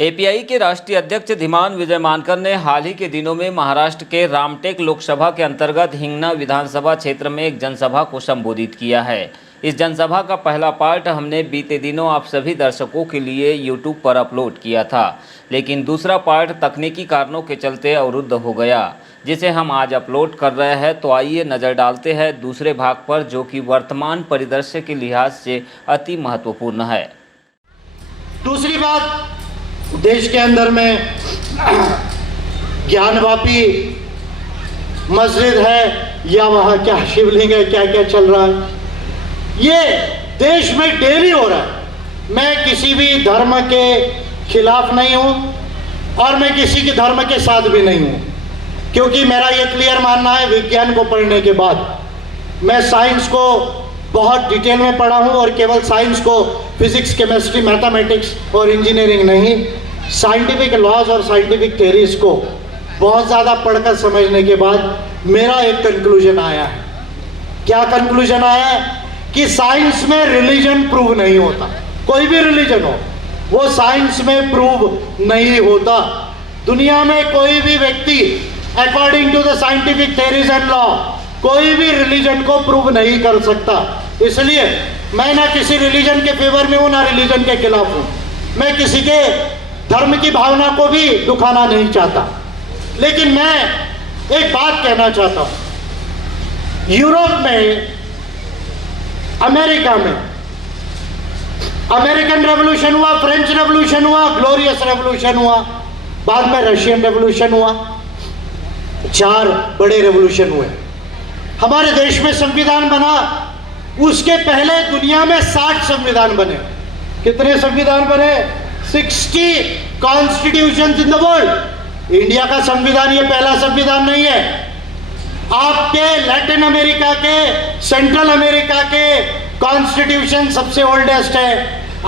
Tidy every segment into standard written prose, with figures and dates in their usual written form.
API के राष्ट्रीय अध्यक्ष धीमान विजय मानकर ने हाल ही के दिनों में महाराष्ट्र के रामटेक लोकसभा के अंतर्गत हिंगना विधानसभा क्षेत्र में एक जनसभा को संबोधित किया है। इस जनसभा का पहला पार्ट हमने बीते दिनों आप सभी दर्शकों के लिए यूट्यूब पर अपलोड किया था, लेकिन दूसरा पार्ट तकनीकी कारणों के चलते अवरुद्ध हो गया, जिसे हम आज अपलोड कर रहे हैं। तो आइए नज़र डालते हैं दूसरे भाग पर, जो कि वर्तमान परिदृश्य के लिहाज से अति महत्वपूर्ण है। दूसरी बात, देश के अंदर में ज्ञानवापी मस्जिद है या वहाँ क्या शिवलिंग है, क्या क्या चल रहा है, ये देश में डेली हो रहा है। मैं किसी भी धर्म के खिलाफ नहीं हूँ और मैं किसी के धर्म के साथ भी नहीं हूँ, क्योंकि मेरा ये क्लियर मानना है, विज्ञान को पढ़ने के बाद मैं साइंस को बहुत डिटेल में पढ़ा हूँ, और केवल साइंस को फिजिक्स, केमिस्ट्री, मैथमेटिक्स और इंजीनियरिंग नहीं, साइंटिफिक लॉज और साइंटिफिक थ्योरीज को बहुत ज़्यादा पढ़कर समझने के बाद मेरा एक कंक्लूजन आया है। क्या कंक्लूजन आया है? कि साइंस में रिलीजन प्रूव नहीं होता। कोई भी रिलीजन हो, वो साइंस में प्रूव नहीं होता। दुनिया में कोई भी व्यक्ति according to the scientific theories and law कोई भी रिलीजन को प्रूव नहीं कर सकता। इसलिए मैं ना किसी रिलीजन के फेवर में हूं, ना रिलीजन के खिलाफ हूं। मैं किसी के धर्म की भावना को भी दुखाना नहीं चाहता, लेकिन मैं एक बात कहना चाहता हूं। यूरोप में, अमेरिका में अमेरिकन रेवोल्यूशन हुआ, फ्रेंच रेवोल्यूशन हुआ, ग्लोरियस रेवोल्यूशन हुआ, बाद में रशियन रेवोल्यूशन हुआ, 4 बड़े रेवोल्यूशन हुए। हमारे देश में संविधान बना, उसके पहले दुनिया में 60 संविधान बने। कितने संविधान बने? 60 constitutions in the world. India का संविधान ये पहला संविधान नहीं है। आपके लैटिन अमेरिका के, सेंट्रल अमेरिका के कॉन्स्टिट्यूशन सबसे ओल्डेस्ट है।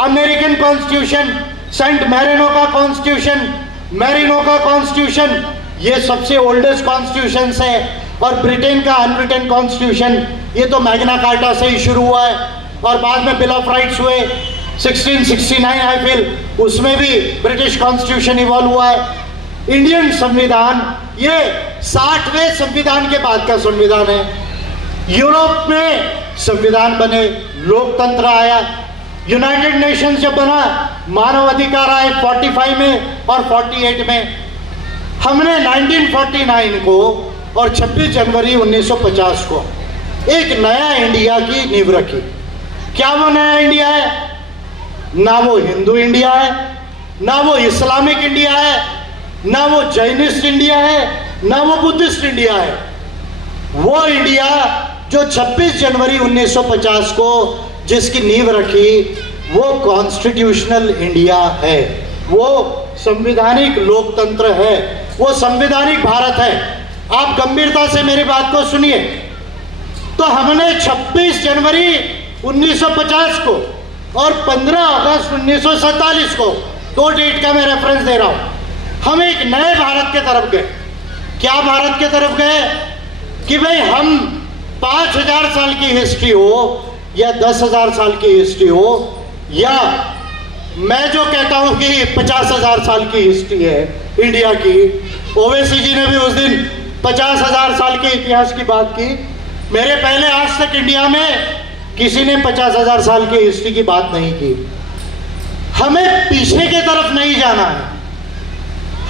अमेरिकन कॉन्स्टिट्यूशन, सेंट मैरिनो का कॉन्स्टिट्यूशन, मैरिनो का कॉन्स्टिट्यूशन, ये सबसे ओल्डेस्ट कॉन्स्टिट्यूशन है। और ब्रिटेन का अनरिटन कॉन्स्टिट्यूशन, ये तो मैग्ना कार्टा से ही शुरू हुआ है, और बाद में बिल ऑफ राइट्स हुए 1669 आई फील, उसमें भी ब्रिटिश कॉन्स्टिट्यूशन इवॉल्व हुआ है। इंडियन संविधान ये 60वें संविधान के बाद का संविधान है। यूरोप में संविधान बने, लोकतंत्र आया। यूनाइटेड नेशंस जब बना, मानव अधिकार आए 45 में और 48 में। हमने 1949 को और 26 जनवरी 1950 को एक नया इंडिया की नींव रखी। क्या वो नया इंडिया है? ना वो हिंदू इंडिया है, ना वो इस्लामिक इंडिया है, ना वो जैनिस्ट इंडिया है, ना वो बुद्धिस्ट इंडिया है। वो इंडिया जो 26 जनवरी 1950 को जिसकी नींव रखी, वो कॉन्स्टिट्यूशनल इंडिया है, वो संवैधानिक लोकतंत्र है, वो संवैधानिक भारत है। आप गंभीरता से मेरी बात को सुनिए। तो हमने 26 जनवरी 1950 को और 15 अगस्त 1947 को, 2 डेट का मैं रेफरेंस दे रहा हूं, हम एक नए भारत के तरफ गए। क्या भारत के तरफ गए? कि भाई हम 5000 साल की हिस्ट्री हो या 10,000 साल की हिस्ट्री हो, या मैं जो कहता हूं कि 50,000 साल की हिस्ट्री है इंडिया की। ओवैसी जी ने भी उस दिन 50,000 साल के इतिहास की बात की। मेरे पहले आज तक इंडिया में किसी ने 50,000 साल की हिस्ट्री की बात नहीं की। हमें पीछे के तरफ नहीं जाना है,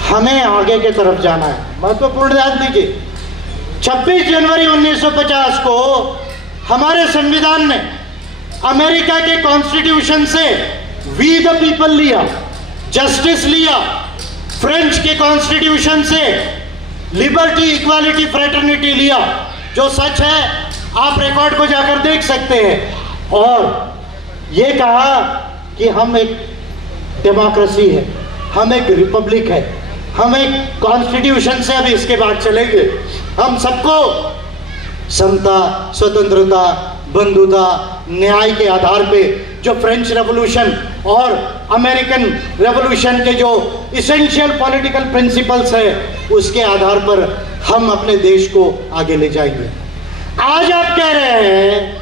हमें आगे के तरफ जाना है। महत्वपूर्ण ध्यान दीजिए, 26 जनवरी 1950 को हमारे संविधान ने अमेरिका के कॉन्स्टिट्यूशन से वी द पीपल लिया, जस्टिस लिया। फ्रेंच के कॉन्स्टिट्यूशन से लिबर्टी, इक्वालिटी, फ्रेटर्निटी लिया। जो सच है आप रिकॉर्ड को जाकर देख सकते हैं। और ये कहा कि हम एक डेमोक्रेसी है, हम एक रिपब्लिक है, हम एक कॉन्स्टिट्यूशन से अभी इसके बाद चलेंगे। हम सबको समता, स्वतंत्रता, बंधुता, न्याय के आधार पे जो फ्रेंच रेवोल्यूशन और अमेरिकन रेवोल्यूशन के जो इसेंशियल पॉलिटिकल प्रिंसिपल्स है, उसके आधार पर हम अपने देश को आगे ले जाएंगे। आज आप कह रहे हैं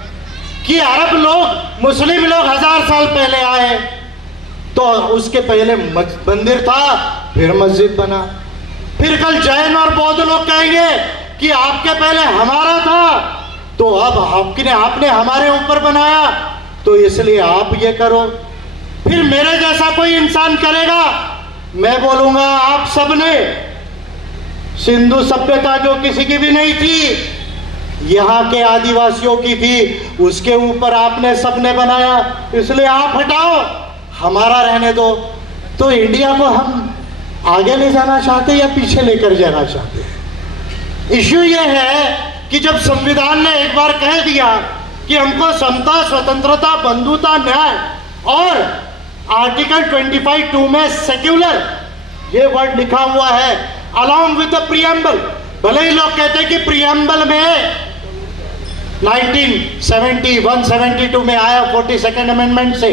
कि अरब लोग, मुस्लिम लोग 1000 साल पहले आए, तो उसके पहले मंदिर था, फिर मस्जिद बना। फिर कल जैन और बौद्ध लोग कहेंगे कि आपके पहले हमारा था, तो अब आपने हमारे ऊपर बनाया, तो इसलिए आप ये करो। फिर मेरे जैसा कोई इंसान करेगा, मैं बोलूंगा आप सबने सिंधु सभ्यता जो किसी की भी नहीं थी, यहाँ के आदिवासियों की थी, उसके ऊपर आपने सबने बनाया, इसलिए आप हटाओ, हमारा रहने दो। तो इंडिया को हम आगे ले जाना चाहते या पीछे लेकर जाना चाहते हैं? इश्यू ये है कि जब संविधान ने एक बार कह दिया कि हमको समता, स्वतंत्रता, बंधुता, न्याय, और आर्टिकल 25(2) में सेक्युलर ये वर्ड लिखा हुआ है अलॉन्ग विद द प्रीएम्बल। भले ही लोग कहते हैं कि प्रीएम्बल में 172 में आया 42nd अमेंडमेंट से,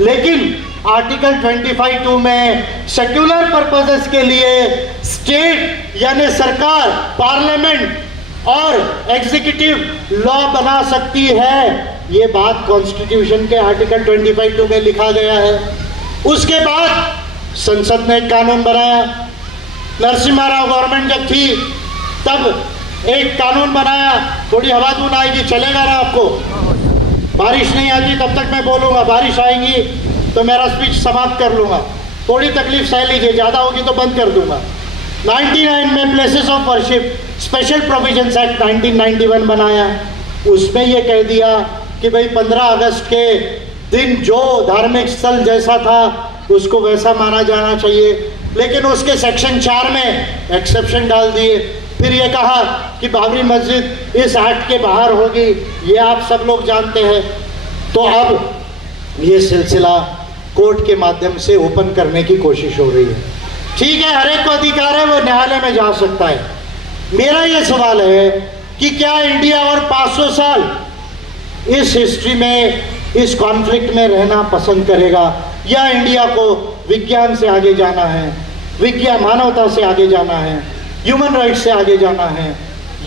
लेकिन आर्टिकल 25(2) में सेक्युलर पर्पसेस के लिए स्टेट यानी सरकार, पार्लियामेंट और एग्जीक्यूटिव लॉ बना सकती है। ये बात कॉन्स्टिट्यूशन के आर्टिकल 25(2) में लिखा गया है। उसके बाद संसद ने एक कानून बनाया। नरसिम्हा राव गवर्नमेंट जब थी तब एक कानून बनाया। थोड़ी हवा धून आएगी, चलेगा ना आपको? बारिश नहीं आती तब तक मैं बोलूंगा, बारिश आएंगी तो मेरा स्पीच समाप्त कर लूंगा। थोड़ी तकलीफ सह लीजिए, ज़्यादा होगी तो बंद कर दूंगा। 99 में places of worship special provisions act 1991 बनाया। उसमें ये कह दिया कि भाई 15 अगस्त के दिन जो धार्मिक स्थल जैसा था उसको वैसा माना जाना चाहिए, लेकिन उसके सेक्शन 4 में एक्सेप्शन डाल दिए। फिर ये कहा कि बाबरी मस्जिद इस एक्ट के बाहर होगी, ये आप सब लोग जानते हैं। तो अब ये सिलसिला कोर्ट के माध्यम से ओपन करने की कोशिश हो रही है। ठीक है, हर एक को अधिकार है, वो न्यायालय में जा सकता है। मेरा ये सवाल है कि क्या इंडिया और 500 साल इस हिस्ट्री में, इस कॉन्फ्लिक्ट में रहना पसंद करेगा, या इंडिया को विज्ञान से आगे जाना है, विज्ञान मानवता से आगे जाना है, ह्यूमन राइट्स से आगे जाना है?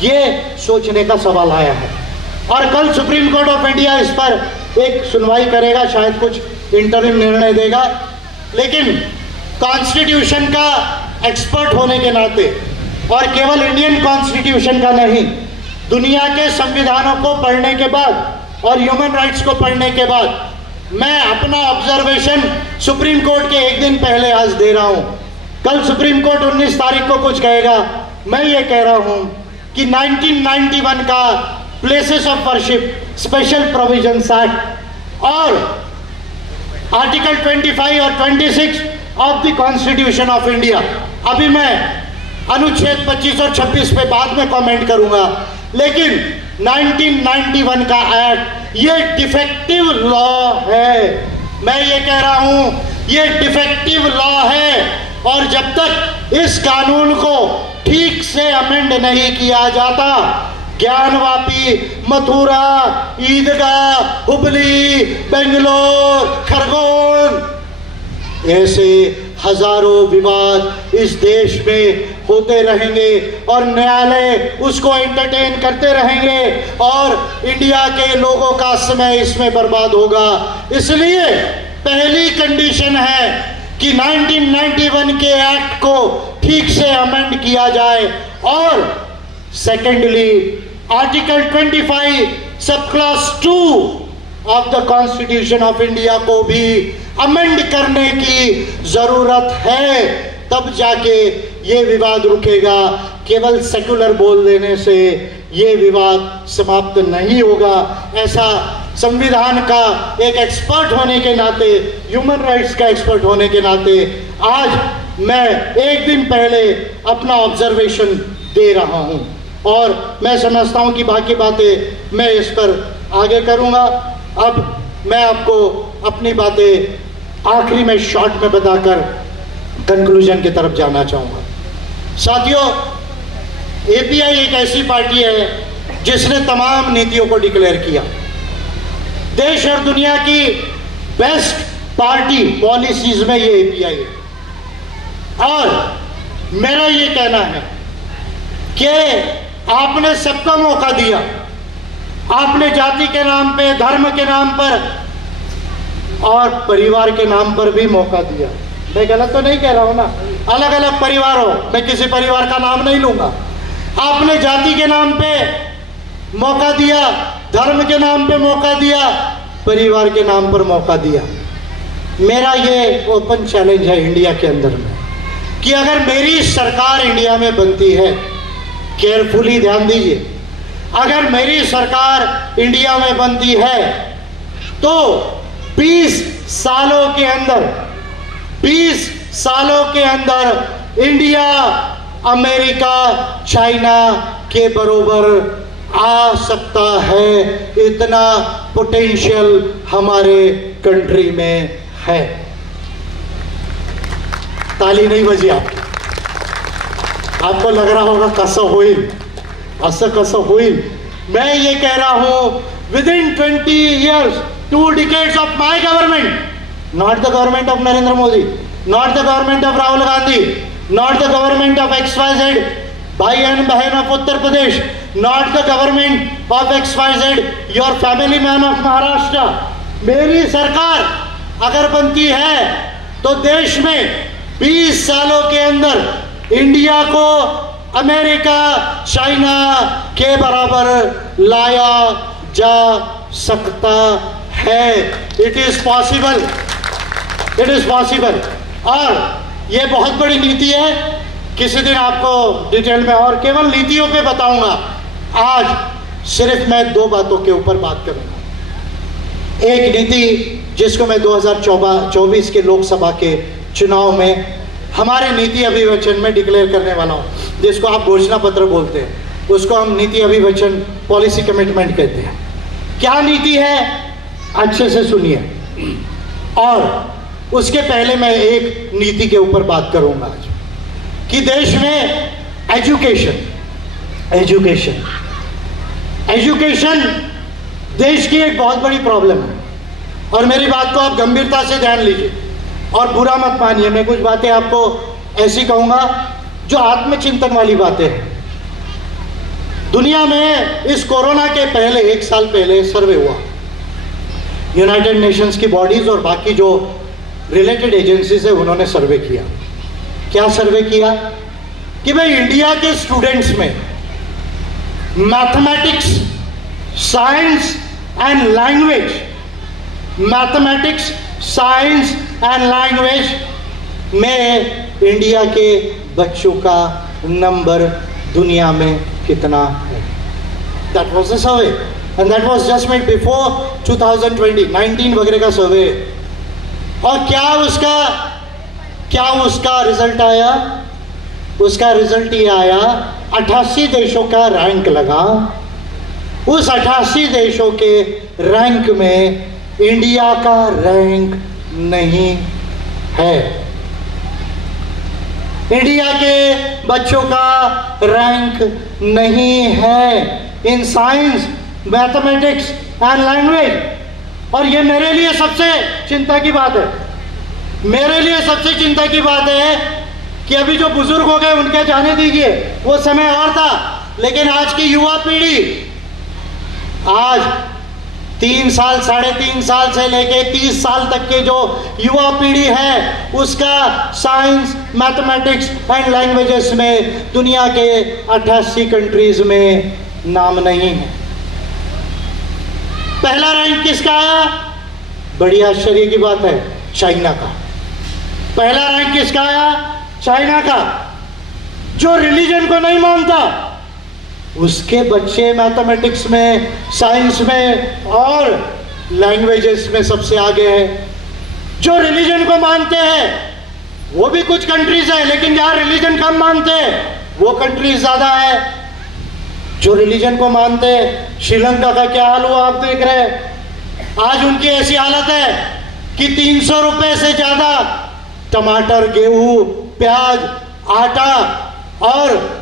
ये सोचने का सवाल आया है। और कल सुप्रीम कोर्ट ऑफ इंडिया इस पर एक सुनवाई करेगा, शायद कुछ इंटरिम निर्णय देगा। लेकिन कॉन्स्टिट्यूशन का एक्सपर्ट होने के नाते, और केवल इंडियन कॉन्स्टिट्यूशन का नहीं, दुनिया के संविधानों को पढ़ने के बाद और ह्यूमन राइट्स को पढ़ने के बाद, मैं अपना ऑब्जर्वेशन सुप्रीम कोर्ट के एक दिन पहले आज दे रहा हूं। कल सुप्रीम कोर्ट 19 तारीख को कुछ कहेगा, मैं ये कह रहा हूं कि 1991 का places of worship special provisions act और आर्टिकल 25 और 26 of the constitution of India, अभी मैं अनुच्छेद 25 और 26 पे बाद में कमेंट करूंगा, लेकिन 1991 का एक्ट ये डिफेक्टिव लॉ है। मैं ये कह रहा हूं ये डिफेक्टिव लॉ है, और जब तक इस कानून को ठीक से अमेंड नहीं किया जाता, ज्ञानवापी, मथुरा, ईदगाह, हुबली, बेंगलोर, खरगोन, ऐसे हजारों विवाद इस देश में होते रहेंगे और न्यायालय उसको एंटरटेन करते रहेंगे और इंडिया के लोगों का समय इसमें बर्बाद होगा। इसलिए पहली कंडीशन है कि 1991 के एक्ट को ठीक से अमेंड किया जाए, और secondly article 25 sub clause 2 of the constitution of India को भी अमेंड करने की जरूरत है। तब जाके ये विवाद रुकेगा। केवल सेक्युलर बोल देने से ये विवाद समाप्त नहीं होगा। ऐसा संविधान का एक एक्सपर्ट होने के नाते, ह्यूमन राइट्स का एक्सपर्ट होने के नाते, आज मैं एक दिन पहले अपना ऑब्जर्वेशन दे रहा हूं, और मैं समझता हूं कि बाकी बातें मैं इस पर आगे करूंगा। अब मैं आपको अपनी बातें आखिरी में शॉर्ट में बताकर कंक्लूजन की तरफ जाना चाहूँगा। साथियों, एपीआई एक ऐसी पार्टी है जिसने तमाम नीतियों को डिक्लेयर किया। देश और दुनिया की बेस्ट पार्टी पॉलिसीज में ये एपीआई है, और मेरा ये कहना है कि आपने सबका मौका दिया। आपने जाति के नाम पे, धर्म के नाम पर और परिवार के नाम पर भी मौका दिया। मैं गलत तो नहीं कह रहा हूँ ना? अलग अलग परिवार हो, मैं किसी परिवार का नाम नहीं लूंगा। आपने जाति के नाम पे मौका दिया, धर्म के नाम पे मौका दिया, परिवार के नाम पर मौका दिया। मेरा ये ओपन चैलेंज है इंडिया के अंदर में कि अगर मेरी सरकार इंडिया में बनती है, केयरफुली ध्यान दीजिए, अगर मेरी सरकार इंडिया में बनती है तो 20 सालों के अंदर 20 सालों के अंदर इंडिया अमेरिका चाइना के बरोबर आ सकता है। इतना पोटेंशियल हमारे कंट्री में है। ताली नहीं बजी आपको लग रहा होगा कसं होईल, असं कसं होईल। मैं ये कह रहा हूं within 20 years 2 decades of my government, not the government of Narendra Modi, not the government of Rahul Gandhi, not the government of XYZ भाई एंड बहन of Uttar Pradesh, not the government of XYZ your family man of Maharashtra. मेरी सरकार अगर बनती है तो देश में 20 सालों के अंदर इंडिया को अमेरिका चाइना के बराबर लाया जा सकता है। It is possible, it is possible. और ये बहुत बड़ी नीति है, किसी दिन आपको डिटेल में और केवल नीतियों पे बताऊंगा। आज सिर्फ मैं 2 बातों के ऊपर बात करूंगा। एक नीति जिसको मैं 2024 के लोकसभा के चुनाव में हमारे नीति अभिवचन में डिक्लेयर करने वाला हूं, जिसको आप घोषणा पत्र बोलते हैं, उसको हम नीति अभिवचन पॉलिसी कमिटमेंट कहते हैं। क्या नीति है, अच्छे से सुनिए। और उसके पहले मैं एक नीति के ऊपर बात करूंगा आज कि देश में एजुकेशन देश की एक बहुत बड़ी प्रॉब्लम है। और मेरी बात को आप गंभीरता से ध्यान लीजिए और बुरा मत मानिए। मैं कुछ बातें आपको ऐसी कहूंगा जो आत्मचिंतन वाली बातें हैं। दुनिया में इस कोरोना के पहले 1 साल पहले सर्वे हुआ, यूनाइटेड नेशंस की बॉडीज और बाकी जो रिलेटेड एजेंसीज है उन्होंने सर्वे किया। क्या सर्वे किया कि भाई इंडिया के स्टूडेंट्स में mathematics, science and language, mathematics, science and language में इंडिया के बच्चों का नंबर दुनिया में कितना है। That was the survey and that was just made before 2019 वगैरह का सर्वे। और क्या उसका रिजल्ट आया? उसका रिजल्ट ये आया, 88 देशों का रैंक लगा। उस 88 देशों के रैंक में इंडिया का रैंक नहीं है। इंडिया के बच्चों का रैंक नहीं है in science, mathematics and language. और ये मेरे लिए सबसे चिंता की बात है। मेरे लिए सबसे चिंता की बात है कि अभी जो बुजुर्ग हो गए उनके जाने दीजिए, वो समय और था। लेकिन आज की युवा पीढ़ी, आज 3 साल, 3.5 साल से लेके 30 साल तक के जो युवा पीढ़ी है, उसका साइंस, मैथमेटिक्स एंड लैंग्वेजेस में दुनिया के 88 कंट्रीज में नाम नहीं है। पहला रैंक किसका आया? बड़ी आश्चर्य की बात है, चाइना का। पहला रैंक किसका आया? चाइना का, जो रिलीजन को नहीं मानता। उसके बच्चे मैथमेटिक्स में, साइंस में और लैंग्वेजेस में सबसे आगे हैं। जो रिलीजन को मानते हैं वो भी कुछ कंट्रीज है, लेकिन जहां रिलीजन कम मानते हैं वो कंट्रीज ज्यादा है। जो रिलीजन को मानते हैं, श्रीलंका का क्या हाल हुआ आप देख रहे हैं। आज उनकी ऐसी हालत है कि 300 रुपए से ज्यादा टमाटर, गेहूं, प्याज, आटा और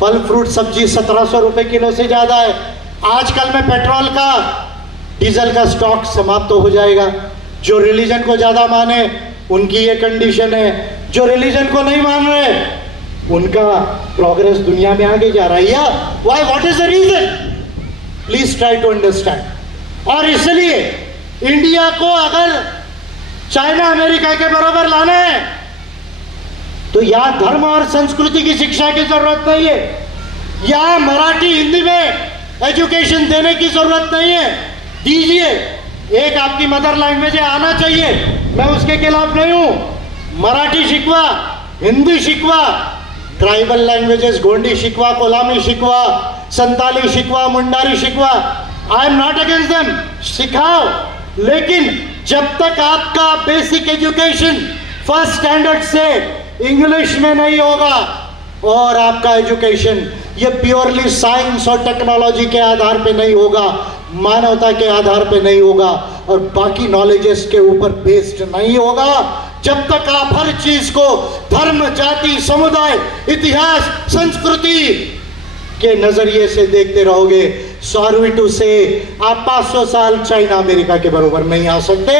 फल फ्रूट सब्जी 1700 रुपए किलो से ज्यादा है। आजकल में पेट्रोल का, डीजल का स्टॉक समाप्त तो हो जाएगा। जो रिलीजन को ज्यादा माने उनकी ये कंडीशन है, जो रिलीजन को नहीं मान रहे उनका प्रोग्रेस दुनिया में आगे जा रहा है। या why, what is the reason? Please try to understand. और इसलिए इंडिया को अगर चाइना अमेरिका के बराबर लाना है तो यहां धर्म और संस्कृति की शिक्षा की जरूरत नहीं है, यहां मराठी हिंदी में एजुकेशन देने की जरूरत नहीं है। दीजिए, एक आपकी मदर लैंग्वेज आना चाहिए, मैं उसके खिलाफ नहीं हूं। मराठी शिकवा, हिंदी शिकवा, ट्राइबल लैंग्वेजेस गोंडी शिकवा, कोलामी शिकवा, संताली शिकवा, मुंडारी शिकवा, I am not against them, सिखाओ। लेकिन जब तक आपका बेसिक एजुकेशन फर्स्ट स्टैंडर्ड से इंग्लिश में नहीं होगा और आपका एजुकेशन ये प्योरली साइंस और टेक्नोलॉजी के आधार पे नहीं होगा, मानवता के आधार पे नहीं होगा और बाकी नॉलेजेस के ऊपर बेस्ड नहीं होगा, जब तक आप हर चीज को धर्म, जाति, समुदाय, इतिहास, संस्कृति के नजरिए से देखते रहोगे, सॉरी टू से आप 500 साल चाइना अमेरिका के बराबर नहीं आ सकते।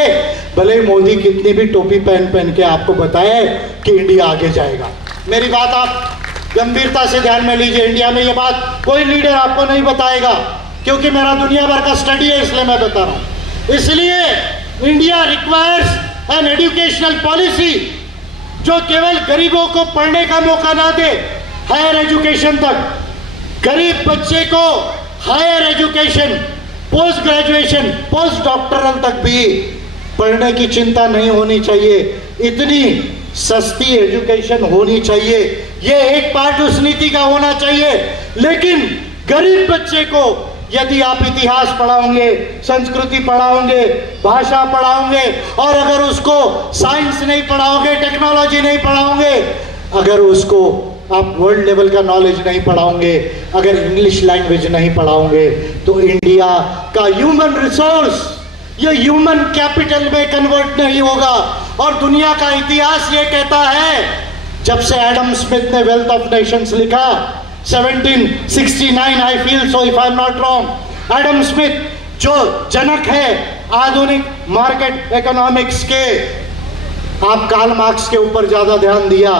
भले मोदी कितनी भी टोपी पहन के आपको बताए कि इंडिया आगे जाएगा। मेरी बात आप गंभीरता से ध्यान में लीजिए। इंडिया में ये बात कोई लीडर आपको नहीं बताएगा, क्योंकि मेरा दुनिया भर का स्टडी है, इसलिए मैं बता रहा हूं। इसलिए India requires an educational policy जो केवल गरीबों को पढ़ने का मौका ना दे, हायर एजुकेशन तक, गरीब बच्चे को higher education, post graduation, post doctoral तक भी पढ़ने की चिंता नहीं होनी चाहिए, इतनी सस्ती एजुकेशन होनी चाहिए। ये एक पार्ट उस नीति का होना चाहिए। लेकिन गरीब बच्चे को यदि आप इतिहास पढ़ाओगे, संस्कृति पढ़ाओगे, भाषा पढ़ाओगे और अगर उसको साइंस नहीं पढ़ाओगे, टेक्नोलॉजी नहीं पढ़ाओगे, अगर उसको आप वर्ल्ड लेवल का नॉलेज नहीं पढ़ाओगे, अगर इंग्लिश लैंग्वेज नहीं पढ़ाओगे, तो इंडिया का ह्यूमन रिसोर्स ये ह्यूमन कैपिटल में कन्वर्ट नहीं होगा। और दुनिया का इतिहास ये कहता है, जब से एडम स्मिथ ने वेल्थ ऑफ नेशंस लिखा 1769, I feel so if I am not wrong, Adam Smith जो जनक है आधुनिक मार्केट इकोनॉमिक्स के, आप कार्ल मार्क्स के ऊपर ज्यादा ध्यान दिया,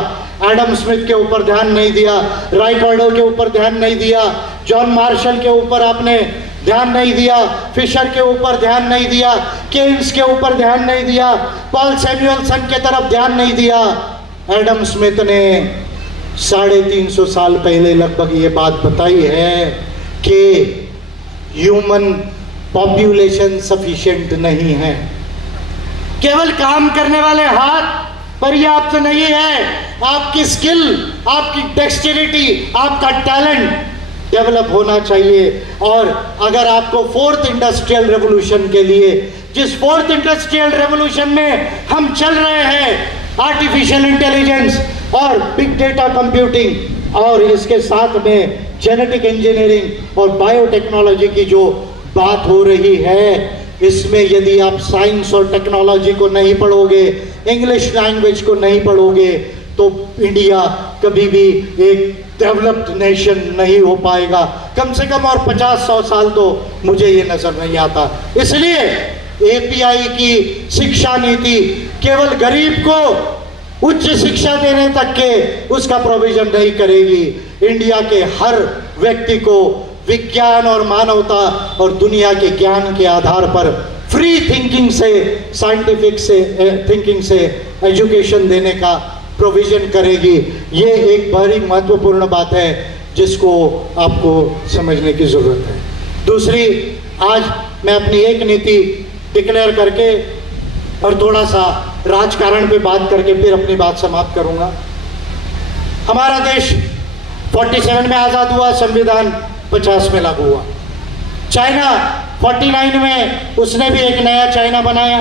एडम स्मिथ के ऊपर ध्यान नहीं दिया, राइकार्डो के ऊपर ध्यान नहीं दिया, जॉन मार्शल के ऊपर आपने ध्यान नहीं दिया, फिशर के ऊपर ध्यान नहीं दिया, केन्स के ऊपर ध्यान नहीं दिया, पॉल सैमुअलसन के तरफ ध्यान नहीं दिया। एडम स्मिथ ने 350 साल पहले लगभग ये बात बताई है कि ह्यूमन पॉपुलेशन सफिशिएंट नहीं है, केवल काम करने वाले हाथ पर्याप्त नहीं है, आपकी स्किल, आपकी डेक्सटेरिटी, आपका टैलेंट डेवलप होना चाहिए। और अगर आपको फोर्थ इंडस्ट्रियल रेवोल्यूशन के लिए, जिस फोर्थ इंडस्ट्रियल रेवोल्यूशन में हम चल रहे हैं, आर्टिफिशियल इंटेलिजेंस और बिग डेटा कंप्यूटिंग और इसके साथ में जेनेटिक इंजीनियरिंग और बायोटेक्नोलॉजी की जो बात हो रही है, इसमें यदि आप साइंस और टेक्नोलॉजी को नहीं पढ़ोगे, इंग्लिश लैंग्वेज को नहीं पढ़ोगे, तो इंडिया कभी भी एक डेवलप्ड नेशन नहीं हो पाएगा। कम से कम और 50-100 साल तो मुझे ये नजर नहीं आता। इसलिए एपीआई की शिक्षा नीति केवल गरीब को उच्च शिक्षा देने तक के उसका प्रोविजन नहीं करेगी, इंडिया के हर व्यक्ति को विज्ञान और मानवता और दुनिया के ज्ञान के आधार पर फ्री थिंकिंग से, साइंटिफिक से थिंकिंग से एजुकेशन देने का प्रोविजन करेगी। ये एक बड़ी महत्वपूर्ण बात है जिसको आपको समझने की जरूरत है। दूसरी, आज मैं अपनी एक नीति डिक्लेयर करके और थोड़ा सा राजकारण पे बात करके फिर अपनी बात समाप्त करूंगा। हमारा देश 47 में आज़ाद हुआ, संविधान 50 में लागू हुआ। चाइना 49 में उसने भी एक नया चाइना बनाया।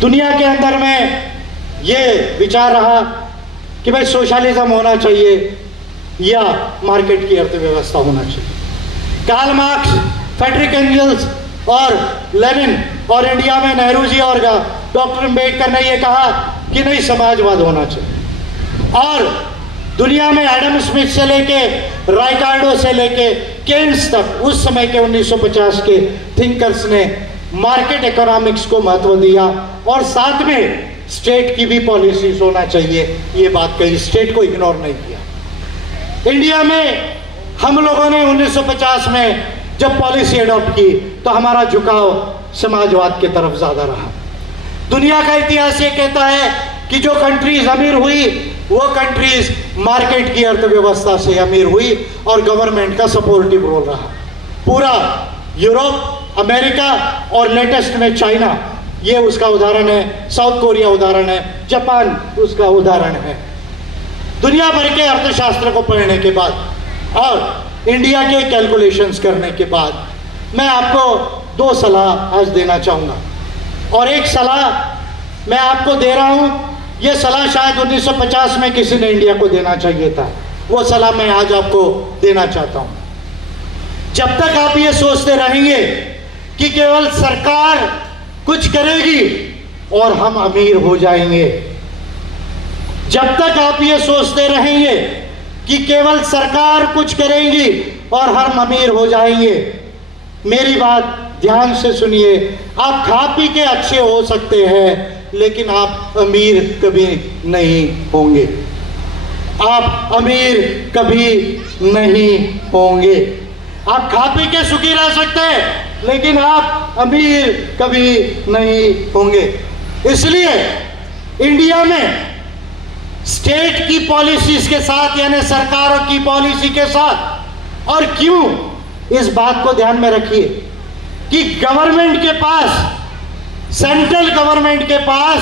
दुनिया के अंदर में ये विचार रहा कि भाई सोशलिज्म होना चाहिए या मार्केट की अर्थव्यवस्था होना चाहिए। कार्ल मार्क्स, फ्रेडरिक एंगल्स और लेनिन और इंडिया में नेहरू जी और डॉक्टर अम्बेडकर ने यह कहा कि नहीं, समाजवाद होना चाहिए। और दुनिया में एडम स्मिथ से लेके राइकार्डो से लेके केन्स तक उस समय के 1950 के थिंकर्स ने मार्केट इकोनॉमिक्स को महत्व दिया और साथ में स्टेट की भी पॉलिसीज होना चाहिए, ये बात कही, स्टेट को इग्नोर नहीं किया। इंडिया में हम लोगों ने 1950 में जब पॉलिसी अडॉप्ट की तो हमारा झुकाव समाजवाद की तरफ ज्यादा रहा। दुनिया का इतिहास ये कहता है कि जो कंट्रीज अमीर हुई वो कंट्रीज मार्केट की अर्थव्यवस्था से अमीर हुई और गवर्नमेंट का सपोर्टिव रोल रहा। पूरा यूरोप, अमेरिका और लेटेस्ट में चाइना, ये उसका उदाहरण है। साउथ कोरिया उदाहरण है, जापान उसका उदाहरण है। दुनिया भर के अर्थशास्त्र को पढ़ने के बाद और इंडिया के कैलकुलेशंस करने के बाद मैं आपको दो सलाह आज देना चाहूँगा। और एक सलाह मैं आपको दे रहा हूँ, ये सलाह शायद 1950 में किसी ने इंडिया को देना चाहिए था, वो सलाह मैं आज आपको देना चाहता हूँ। जब तक आप ये सोचते रहेंगे कि केवल सरकार कुछ करेगी और हम अमीर हो जाएंगे, जब तक आप ये सोचते रहेंगे कि केवल सरकार कुछ करेगी और हम अमीर हो जाएंगे, मेरी बात ध्यान से सुनिए। आप खा पी के अच्छे हो सकते हैं लेकिन आप अमीर कभी नहीं होंगे। आप अमीर कभी नहीं होंगे। आप खा पी के सुखी रह सकते हैं लेकिन आप अमीर कभी नहीं होंगे। इसलिए इंडिया में स्टेट की पॉलिसीज के साथ, यानी सरकारों की पॉलिसी के साथ, और क्यों, इस बात को ध्यान में रखिए कि गवर्नमेंट के पास, सेंट्रल गवर्नमेंट के पास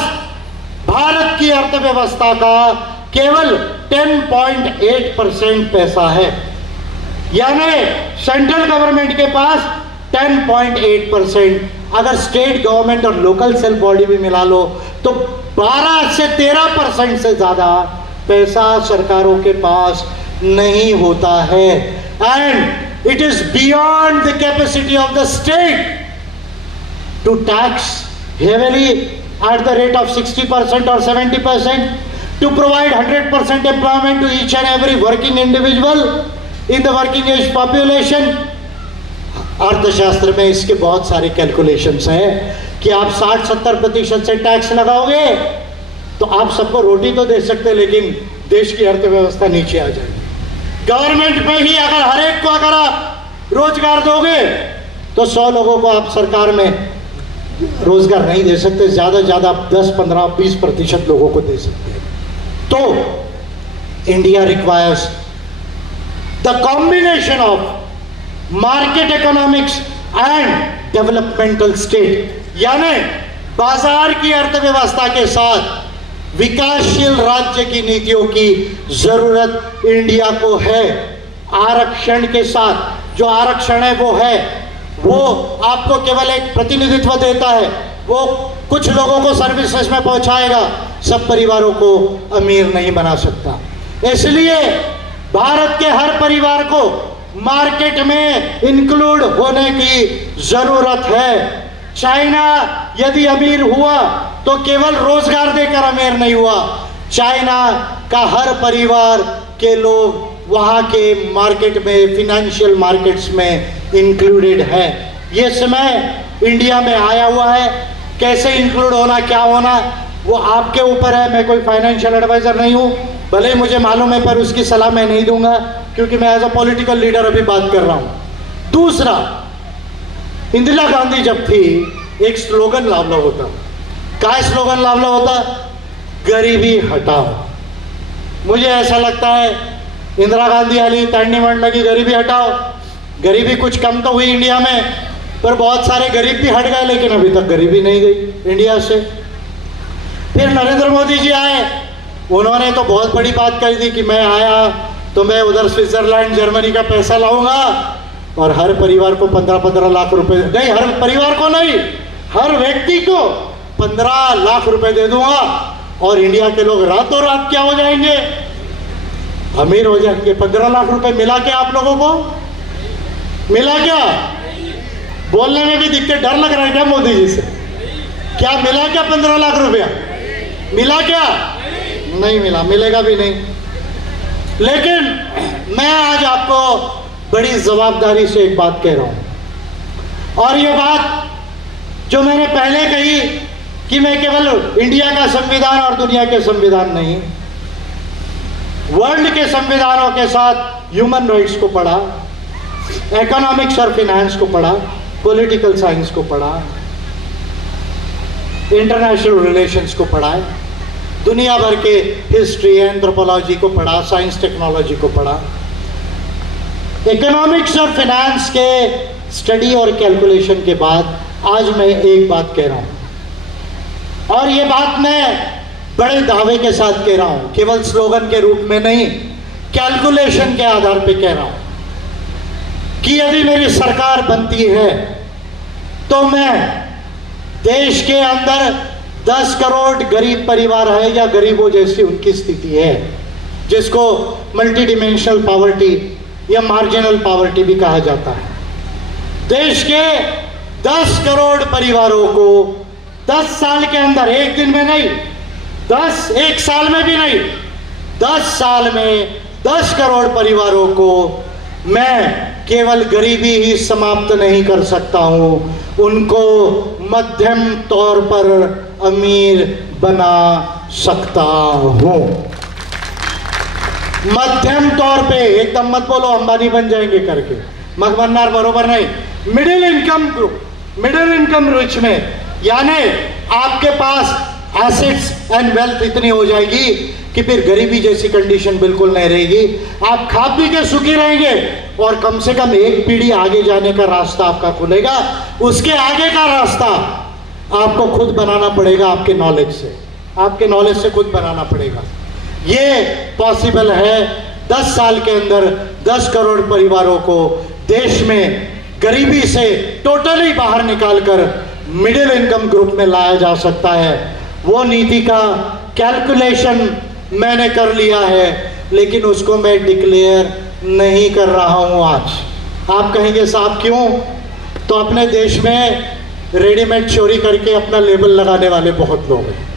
भारत की अर्थव्यवस्था का केवल 10.8% पैसा है। यानी सेंट्रल गवर्नमेंट के पास 10.8%, अगर स्टेट गवर्नमेंट और लोकल सेल्फ बॉडी भी मिला लो तो 12 से 13% से ज्यादा पैसा सरकारों के पास नहीं होता है। And it is beyond the capacity of the state to tax heavily at the rate of 60% or 70%, to provide 100% employment to each and every working individual in the working age population. अर्थशास्त्र में इसके बहुत सारे calculations हैं कि आप 60-70% से tax लगाओगे तो आप सबको रोटी तो दे सकते लेकिन देश की अर्थव्यवस्था नीचे आ जाएगी। गवर्नमेंट में ही अगर हर एक को अगर आप रोजगार दोगे तो 100 लोगों को आप सरकार में रोजगार नहीं दे सकते, ज्यादा ज्यादा 10, 15, 20% लोगों को दे सकते हैं। तो India requires the combination of market economics and developmental state, यानी बाजार की अर्थव्यवस्था के साथ विकासशील राज्य की नीतियों की जरूरत इंडिया को है। आरक्षण के साथ जो आरक्षण है वो आपको केवल एक प्रतिनिधित्व देता है, वो कुछ लोगों को सर्विसेज में पहुंचाएगा, सब परिवारों को अमीर नहीं बना सकता। इसलिए भारत के हर परिवार को मार्केट में इंक्लूड होने की जरूरत है। चाइना यदि अमीर हुआ तो केवल रोजगार देकर अमीर नहीं हुआ, चाइना का हर परिवार के लोग वहाँ के मार्केट में, फिनेंशियल मार्केट्स में इंक्लूडेड है। ये समय इंडिया में आया हुआ है, कैसे इंक्लूड होना, क्या होना, वो आपके ऊपर है। मैं कोई फाइनेंशियल एडवाइजर नहीं हूँ, भले ही मुझे मालूम है, पर उसकी सलाह मैं नहीं दूंगा क्योंकि मैं एज अ पॉलिटिकल लीडर अभी बात कर रहा हूँ। दूसरा, इंदिरा गांधी जब थी एक स्लोगन लावला होता। क्या स्लोगन लावला होता? गरीबी हटाओ। मुझे ऐसा लगता है इंदिरा गांधी आली तैंडी मंडला की गरीबी हटाओ, गरीबी कुछ कम तो हुई इंडिया में, पर बहुत सारे गरीब भी हट गए, लेकिन अभी तक गरीबी नहीं गई इंडिया से। फिर नरेंद्र मोदी जी आए, उन्होंने तो बहुत बड़ी बात कही थी कि मैं आया तो मैं उधर स्विट्जरलैंड, जर्मनी का पैसा लाऊंगा और हर परिवार को 15-15 लाख रुपए, नहीं हर परिवार को नहीं, हर व्यक्ति को 15 लाख रुपए दे दूंगा और इंडिया के लोग रातों रात क्या हो जाएंगे? अमीर हो जाएंगे। 15 लाख रुपए मिला क्या आप लोगों को? मिला क्या? बोलने में भी दिखते डर लग रहा है क्या मोदी जी से? क्या मिला क्या 15 लाख रुपया? मिला क्या? नहीं मिला, मिलेगा भी नहीं। लेकिन मैं आज आपको बड़ी जवाबदारी से एक बात कह रहा हूं, और ये बात जो मैंने पहले कही कि मैं केवल इंडिया का संविधान और दुनिया के संविधान नहीं, वर्ल्ड के संविधानों के साथ ह्यूमन राइट्स को पढ़ा, इकोनॉमिक्स और फिनेंस को पढ़ा, पॉलिटिकल साइंस को पढ़ा, इंटरनेशनल रिलेशंस को पढ़ा है, दुनिया भर के हिस्ट्री एंथ्रोपोलॉजी को पढ़ा, साइंस टेक्नोलॉजी को पढ़ा, इकोनॉमिक्स और फिनेंस के स्टडी और कैलकुलेशन के बाद आज मैं एक बात कह रहा हूं, और ये बात मैं बड़े दावे के साथ कह रहा हूं, केवल स्लोगन के रूप में नहीं, कैलकुलेशन के आधार पे कह रहा हूं कि यदि मेरी सरकार बनती है तो मैं देश के अंदर 10 करोड़ गरीब परिवार है या गरीबों जैसी उनकी स्थिति है, जिसको मल्टी डिमेंशनल पॉवर्टी या मार्जिनल पॉवर्टी भी कहा जाता है, देश के 10 करोड़ परिवारों को 10 साल के अंदर, एक दिन में नहीं, एक साल में भी नहीं, 10 साल में 10 करोड़ परिवारों को मैं केवल गरीबी ही समाप्त नहीं कर सकता हूं, उनको मध्यम तौर पर अमीर बना सकता हूं। मध्यम तौर पे, एकदम मत बोलो अंबानी बन जाएंगे करके, मत बनना, बरोबर नहीं। Middle income group, middle income rich में, यानी आपके पास एसेट्स एंड वेल्थ इतनी हो जाएगी कि फिर गरीबी जैसी कंडीशन बिल्कुल नहीं रहेगी, आप खा पी के सुखी रहेंगे और कम से कम एक पीढ़ी आगे जाने का रास्ता आपका खुलेगा। उसके आगे का रास्ता आपको खुद बनाना पड़ेगा, आपके नॉलेज से, आपके नॉलेज से खुद बनाना पड़ेगा। ये पॉसिबल है 10 साल के अंदर 10 करोड़ परिवारों को देश में गरीबी से टोटली बाहर निकालकर मिडिल इनकम ग्रुप में लाया जा सकता है। वो नीति का कैलकुलेशन मैंने कर लिया है, लेकिन उसको मैं डिक्लेयर नहीं कर रहा हूं आज। आप कहेंगे साहब क्यों? तो अपने देश में रेडीमेड चोरी करके अपना लेबल लगाने वाले बहुत लोग हैं।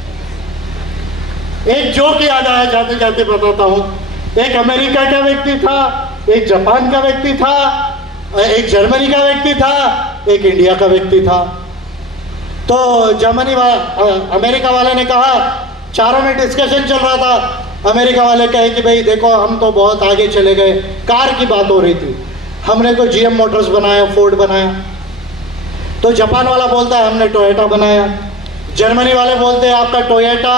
एक जोक याद आया, जाते जाते बताता हूं। एक अमेरिका का व्यक्ति था, एक जापान का व्यक्ति था, एक जर्मनी का व्यक्ति था, एक इंडिया का व्यक्ति था। तो अमेरिका वाले ने कहा, चारों में डिस्कशन चल रहा था, अमेरिका वाले कहे कि भाई देखो हम तो बहुत आगे चले गए, कार की बात हो रही थी, हमने तो जीएम मोटर्स बनाया, फोर्ड बनाया। तो जापान वाला बोलता है हमने टोयोटा बनाया, जर्मनी वाले बोलते हैं आपका टोयोटा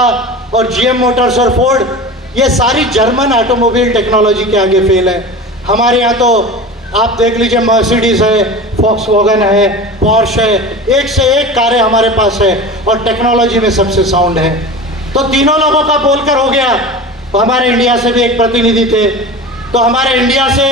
और जीएम मोटर्स और फोर्ड ये सारी जर्मन ऑटोमोबाइल टेक्नोलॉजी के आगे फेल है। हमारे यहाँ तो आप देख लीजिए, मर्सिडीज है, फॉक्सवैगन है, पोर्श है, एक से एक कारें हमारे पास है और टेक्नोलॉजी में सबसे साउंड है। तो तीनों लोगों का बोलकर हो गया। तो हमारे इंडिया से भी एक प्रतिनिधि थे, तो हमारे इंडिया से,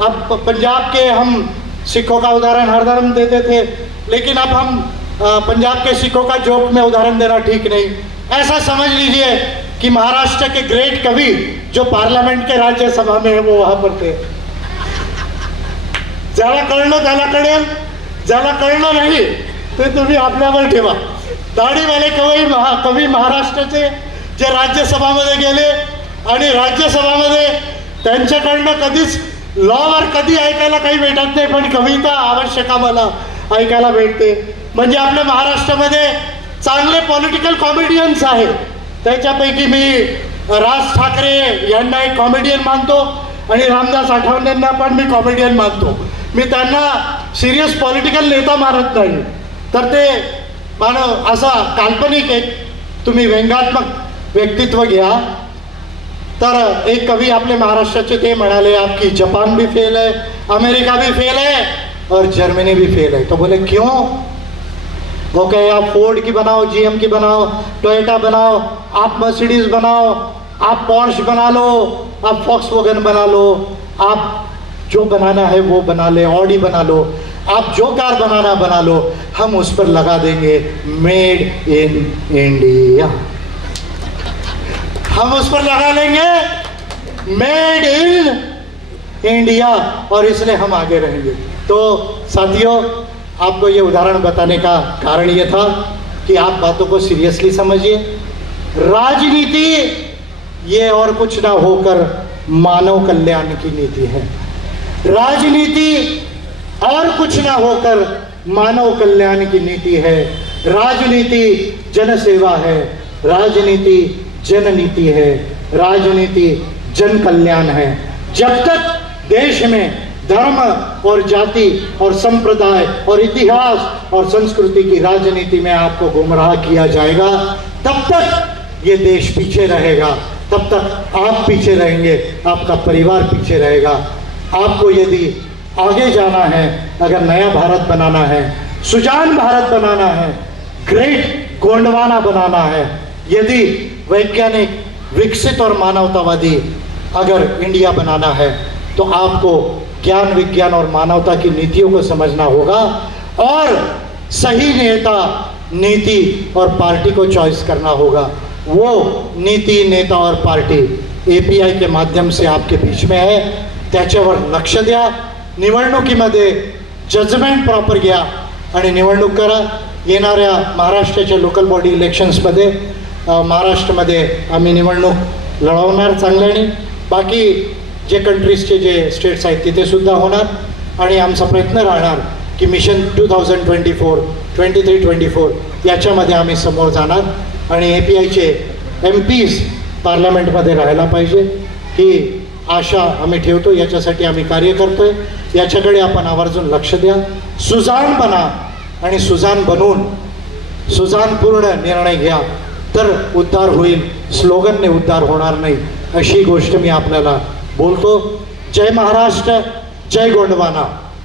अब पंजाब के हम सिखों का उदाहरण हरदम देते थे, लेकिन अब हम पंजाब के सिखों का जोक में उदाहरण देना ठीक नहीं। ऐसा समझ लीजिए कि महाराष्ट्र के ग्रेट कवि जो पार्लियामेंट के राज्यसभा में है वो वहां पर थे। ज्यादा कळलं त्याला कळेल, ज्याला कळलं नाही ते तुम्ही आपल्यावर ठेवा। दाढीवाले कवी महाराष्ट्राचे जे राज्यसभामध्ये गेले आणि राज्यसभामध्ये त्यांच्याकडनं कधीच लॉवर कधी ऐकायला काही भेटत नाही, पण कविता आवश्यक आम्हाला ऐकायला भेटते। म्हणजे आपल्या महाराष्ट्रामध्ये चांगले पॉलिटिकल कॉमेडियन्स आहेत, त्याच्यापैकी मी राज ठाकरे यांना एक कॉमेडियन मानतो आणि रामदास आठवले यांना पण मी कॉमेडियन मानतो। मी त्यांना सिरियस पॉलिटिकल नेता मानत नाही, तर ते मानव असा काल्पनिक एक तुम्ही व्यंगात्मक व्यक्तित्व घ्या। तर एक कवि आपले महाराष्ट्राचे ते म्हणाले आपकी जापान भी फेल है, अमेरिका भी फेल है और जर्मनी भी फेल है। तो बोले क्यों? वो कहे आप फोर्ड की बनाओ, जीएम की बनाओ, टोयोटा बनाओ, आप मर्सिडीज बनाओ, आप पोर्श बना लो, आप फॉक्सवैगन बना लो, आप जो बनाना है वो बना ले, ऑडी बना लो, आप जो कार बनाना बना लो, हम उस पर लगा देंगे मेड इन इंडिया, हम उस पर लगा लेंगे मेड इन इंडिया और इसलिए हम आगे रहेंगे। तो साथियों, आपको ये उदाहरण बताने का कारण ये था कि आप बातों को सीरियसली समझिए। राजनीति ये और कुछ ना होकर मानव कल्याण की नीति है। राजनीति और कुछ ना होकर मानव कल्याण की नीति है। राजनीति जनसेवा है, राजनीति जननीति है, राजनीति जन कल्याण है। जब तक देश में धर्म और जाति और संप्रदाय और इतिहास और संस्कृति की राजनीति में आपको गुमराह किया जाएगा, तब तक ये देश पीछे रहेगा, तब तक आप पीछे रहेंगे, आपका परिवार पीछे रहेगा। आपको यदि आगे जाना है, अगर नया भारत बनाना है, सुजान भारत बनाना है, ग्रेट गोंडवाना बनाना है, यदि वैज्ञानिक विकसित और मानवतावादी अगर इंडिया बनाना है, तो आपको ज्ञान विज्ञान और मानवता की नीतियों को समझना होगा और सही नेता नीति और पार्टी को चॉइस करना होगा। वो नीति नेता और पार्टी API के माध्यम से आपके बीच में आहे, त्याच्यावर लक्ष द्या। निवडणुकीमध्ये जजमेंट प्रॉपर घ्या आणि निवडणूक करा। येणाऱ्या महाराष्ट्राच्या लोकल बॉडी इलेक्शन्समध्ये महाराष्ट्रामध्ये आम्ही निवडणूक लढवणार चांगल्याने। बाकी जे कंट्रीजचे जे स्टेट्स आहेत तिथे सुद्धा होणार आणि आमचा प्रयत्न राहणार की मिशन 2024 याच्यामध्ये आम्ही समोर जाणार आणि APIचे MPs पार्लमेंटमध्ये राहायला पाहिजे ही आशा आम्ही ठेवतो। याच्यासाठी आम्ही कार्य करतोय, याच्याकडे आपण आवर्जून लक्ष द्या। सुजान बना आणि सुजान बनून सुजानपूर्ण निर्णय घ्या, तर उद्धार होईल, स्लोगनने उद्धार होणार नाही, अशी गोष्ट मी आपल्याला बोलतो। जय महाराष्ट्र, जय गोंडवाना,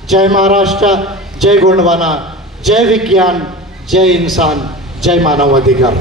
जय महाराष्ट्र, जय गोंडवाना, जय विज्ञान, जय इंसान, जय मानवाधिकार।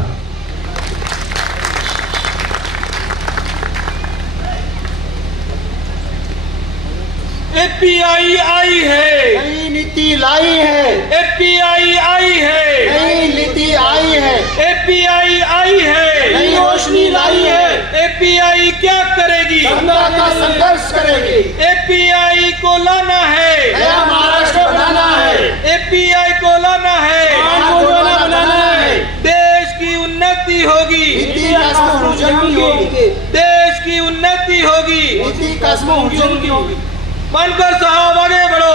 API आई है, नई नीति लाई है, API आई है, नई नीति आई है, API आई है, नई रोशनी लाई है, API क्या करेगी? जनता का संघर्ष करेगी, API को लाना है, नया महाराष्ट्र बनाना है, API को लाना है, गोंडवाना बनाना है। देश की उन्नति होगी, नीति कॉस्मोविजन की होगी, देश की उन्नति होगी। नीति कॉस्मोविजन की होगी। बनकर साहब आगे बढ़ो।